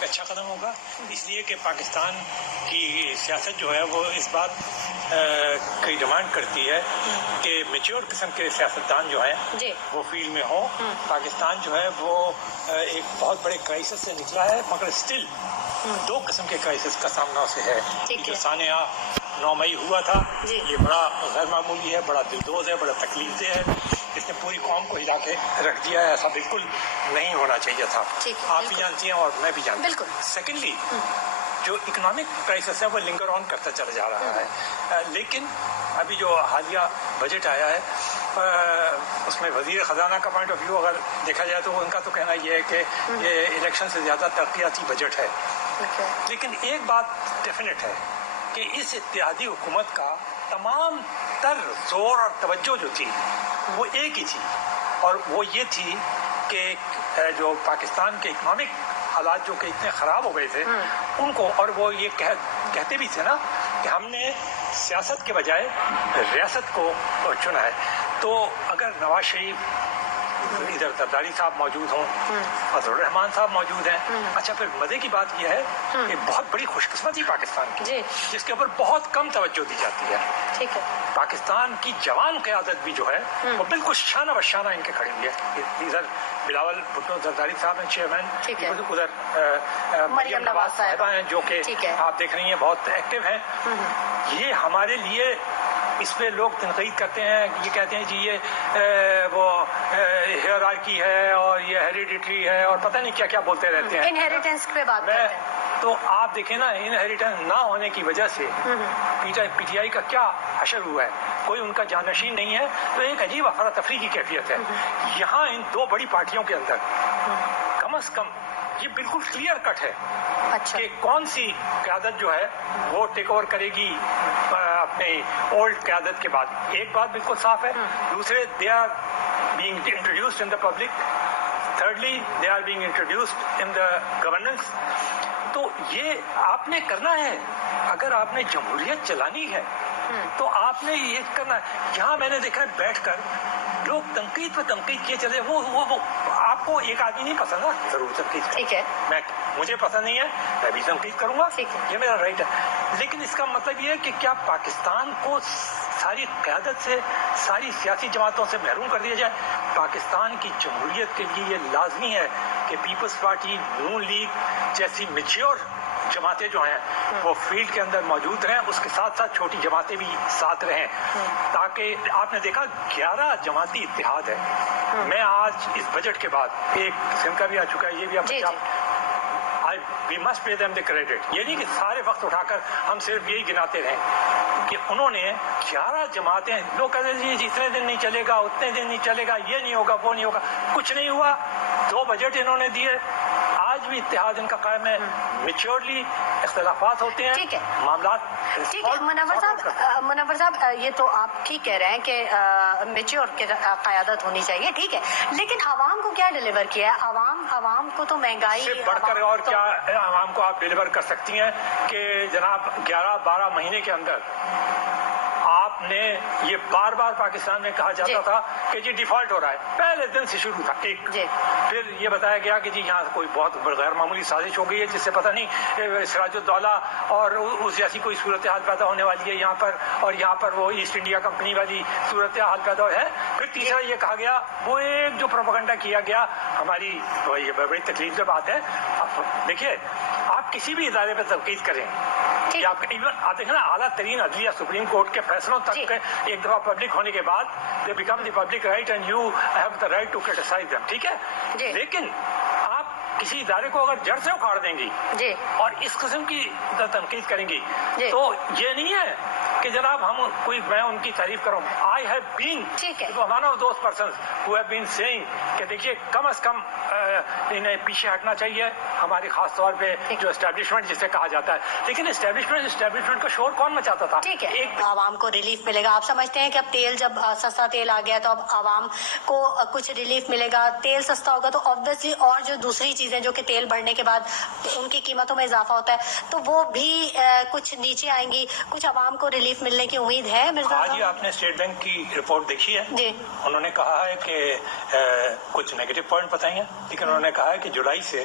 ایک اچھا قدم ہوگا، اس لیے کہ پاکستان کی سیاست جو ہے وہ اس بات کی ڈیمانڈ کرتی ہے کہ میچور قسم کے سیاستدان جو ہیں وہ فیلڈ میں ہوں. پاکستان جو ہے وہ ایک بہت بڑے کرائسس سے نکلا ہے، مگر اسٹل دو قسم کے کرائسس کا سامنا اسے ہے. جو سانحہ 9 مئی ہوا تھا یہ بڑا غیر معمولی ہے، بڑا دلدوز ہے، بڑا تکلیف دہ ہے. اس نے پوری قوم کو ہلا کے رکھ دیا ہے، ایسا بالکل نہیں ہونا چاہیے تھا. آپ بھی جانتی ہیں اور میں بھی جانتا ہوں. سیکنڈلی جو اکنامک کرائسس ہے وہ لنگر آن کرتا چلا جا رہا ہے. لیکن ابھی جو حالیہ بجٹ آیا ہے اس میں وزیر خزانہ کا پوائنٹ آف ویو اگر دیکھا جائے تو ان کا تو کہنا یہ ہے کہ یہ الیکشن سے زیادہ ترقیاتی بجٹ ہے. لیکن ایک بات ڈیفینیٹ ہے کہ اس اتحادی حکومت کا تمام تر زور اور توجہ جو تھی وہ ایک ہی تھی، اور وہ یہ تھی کہ جو پاکستان کے اکنامک حالات جو کہ اتنے خراب ہو گئے تھے ان کو، اور وہ یہ کہتے بھی تھے نا کہ ہم نے سیاست کے بجائے ریاست کو چنا ہے. تو اگر نواز شریف ادھر زرداری صاحب موجود ہوں، فضل الرحمان صاحب موجود ہیں، اچھا پھر مزے کی بات یہ ہے کہ بہت بڑی خوش قسمتی پاکستان کی جس کے اوپر بہت کم توجہ دی جاتی ہے. پاکستان کی جوان قیادت بھی جو ہے وہ بالکل شانہ بشانہ ان کے کھڑی ہوئی ہے. ادھر بلاول بھٹو زرداری صاحب ہیں چیئرمین، ادھر مریم نواز صاحبہ ہیں جو کہ آپ دیکھ رہی ہیں بہت ایکٹیو ہیں. یہ ہمارے لیے اس پہ لوگ تنقید کرتے ہیں، یہ کہتے ہیں جی یہ وہ ہیرارکی ہے اور یہ ہیریڈیٹری ہے اور پتہ نہیں کیا کیا بولتے رہتے ہیں. انہیریٹنس پہ بات کرتے ہیں تو آپ دیکھیں نا انہیریٹنس نہ ہونے کی وجہ سے پی ٹی آئی کا کیا حشر ہوا ہے، کوئی ان کا جانشین نہیں ہے. تو ایک عجیب افراتفری کی کیفیت ہے یہاں ان دو بڑی پارٹیوں کے اندر. کم از کم یہ بالکل کلیئر کٹ ہے کہ کون سی قیادت جو ہے وہ ٹیک اوور کرے گی اپنے اولڈ قیادت کے بعد. ایک بات بالکل صاف ہے، دوسرے they are being introduced in the public, thirdly they are being introduced in the governance. تو یہ آپ نے کرنا ہے، اگر آپ نے جمہوریت چلانی ہے تو آپ نے یہ کرنا ہے. یہاں میں نے دیکھا ہے بیٹھ کر لوگ تنقید پہ تنقید کیے چلے. وہ آپ کو ایک آدمی نہیں پسند نا، ضرور تنقید ٹھیک ہے، مجھے پسند نہیں ہے میں بھی تنقید کروں گا، یہ میرا رائٹ ہے. لیکن اس کا مطلب یہ ہے کہ کیا پاکستان کو ساری قیادت سے، ساری سیاسی جماعتوں سے محروم کر دیا جائے؟ پاکستان کی جمہوریت کے لیے یہ لازمی ہے کہ پیپلز پارٹی، نون لیگ جیسی میچور جماعتیں جو ہیں وہ فیلڈ کے اندر موجود رہیں، اس کے ساتھ ساتھ چھوٹی جماعتیں بھی ساتھ رہیں، تاکہ آپ نے دیکھا 11 جماعتی اتحاد ہے. میں آج اس بجٹ کے بعد ایک قسم کا بھی آ چکا ہے، یہ بھی آپ we must pay them the credit. یہ نہیں کہ سارے وقت اٹھا کر ہم صرف یہی گناتے رہیں کہ انہوں نے 11 جماعتیں، لوگ کہتے ہیں جی اتنے دن نہیں چلے گا، اتنے دن نہیں چلے گا، یہ نہیں ہوگا، وہ نہیں ہوگا. کچھ نہیں ہوا، 2 بجٹ انہوں نے دیے. آج بھی اتحاد ان کا قائم ہے. میچورلی اختلافات ہوتے ہیں، معاملات. ٹھیک ہے منور صاحب، یہ تو آپ ٹھیک کہہ رہے ہیں کہ میچور قیادت ہونی چاہیے، ٹھیک ہے، لیکن عوام کو کیا ڈلیور کیا ہے؟ عوام کو تو مہنگائی سے بڑھ کر اور کیا عوام کو آپ ڈلیور کر سکتی ہیں کہ جناب 11-12 مہینے کے اندر آپ نے یہ بار بار پاکستان میں کہا جاتا تھا کہ جی ڈیفالٹ ہو رہا ہے. پہلے دن سے شروع تھا ایک، پھر یہ بتایا گیا کہ جی یہاں کوئی بہت غیر معمولی سازش ہو گئی ہے جس سے پتہ نہیں سراج الدولہ اور اس جیسی کوئی صورتحال پیدا ہونے والی ہے یہاں پر، اور یہاں پر وہ ایسٹ انڈیا کمپنی والی صورتحال پیدا ہے. پھر تیسرا یہ کہا گیا، وہ ایک جو پروپیگنڈا کیا گیا، ہماری یہ بڑی تکلیف کی بات ہے. دیکھیے آپ کسی بھی ادارے پہ تنقید کریں، آپ دیکھیں نا اعلیٰ ترین عدلیہ سپریم کورٹ کے فیصلوں تک ایک دفعہ پبلک ہونے کے بعد they become the public right and you have the right to criticize them. ٹھیک ہے، لیکن آپ کسی ادارے کو اگر جڑ سے اکھاڑ دیں گی اور اس قسم کی تنقید کریں گی تو یہ نہیں ہے کہ جناب میں ان کی تعریف کروں. I have been one of those persons who have been saying کہ دیکھیے کم از کم انہیں پیچھے ہٹنا چاہیے ہماری خاص طور پہ جو اسٹیبلشمنٹ جسے کہا جاتا ہے. لیکن اسٹیبلشمنٹ کا شور کون مچاتا تھا؟ ٹھیک ہے، عوام کو ریلیف ملے گا. آپ سمجھتے ہیں کہ اب تیل، جب سستا تیل آ گیا تو اب عوام کو کچھ ریلیف ملے گا؟ تیل سستا ہوگا تو آبویسلی اور جو دوسری چیزیں جو کہ تیل بڑھنے کے بعد ان کی قیمتوں میں اضافہ ہوتا ہے تو وہ بھی کچھ نیچے آئیں گی. کچھ عوام کو ریلیف ملنے کی امید ہے؟ آج ہی آپ نے اسٹیٹ بینک کی رپورٹ دیکھی ہے؟ انہوں نے کہا ہے کہ کچھ نیگیٹو پوائنٹ بتائی ہیں، لیکن انہوں نے کہا ہے کہ جولائی سے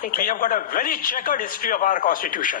We have got a very checkered history of our constitution.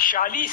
40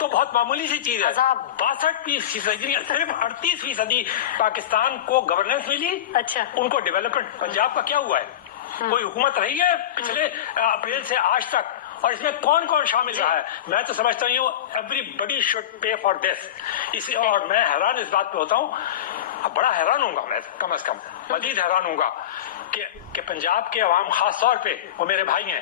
تو بہت معمولی سی چیز ہے. عذاب. 62%، صرف 38% پاکستان کو گورننس ملی. اچھا. ان کو ڈیولپمنٹ. پنجاب کا کیا ہوا ہے؟ کوئی حکومت رہی ہے پچھلے اپریل سے آج تک؟ اور اس میں کون کون شامل رہا ہے؟ میں تو سمجھتا ہوں everybody should pay for this. اور میں حیران اس بات پہ ہوتا ہوں، بڑا حیران ہوں گا میں، کم از کم مزید حیران ہوں گا کہ پنجاب کے عوام، خاص طور پہ وہ میرے بھائی ہیں،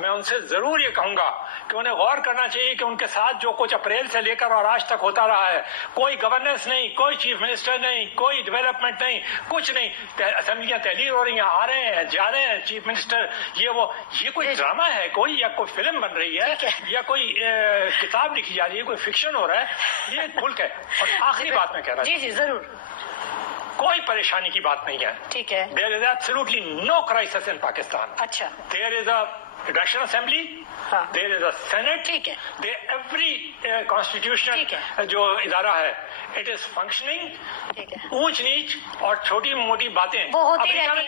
میں ان سے ضرور یہ کہوں گا کہ انہیں غور کرنا چاہیے کہ ان کے ساتھ جو کچھ اپریل سے لے کر اور آج تک ہوتا رہا ہے، کوئی گورننس نہیں، کوئی چیف منسٹر نہیں، کوئی ڈیولپمنٹ نہیں، کچھ نہیں. اسمبلیاں تحلیل ہو رہی ہیں، آ رہے ہیں جا رہے ہیں چیف منسٹر، یہ کوئی ڈرامہ ہے کوئی، یا کوئی فلم بن رہی ہے، یا کوئی کتاب لکھی جا رہی ہے، کوئی فکشن ہو رہا ہے؟ یہ ملک ہے. اور آخری بات میں کہہ رہا ہوں، جی ضرور، کوئی پریشانی کی بات نہیں ہے. ٹھیک ہے. There is absolutely no crisis in Pakistan. اچھا. There is a National Assembly. There is a Senate. ٹھیک ہے. Every constitutional جو ادارہ ہے it is functioning. ٹھیک ہے. اونچ نیچ اور چھوٹی موٹی باتیں وہ ہوتی رہتی